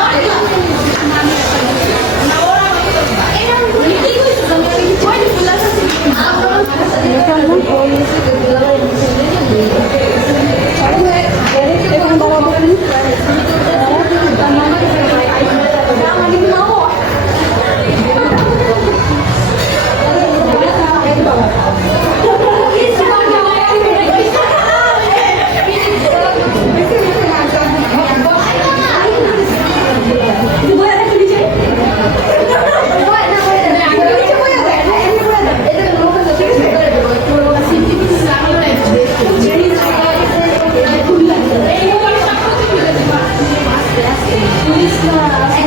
来了。了。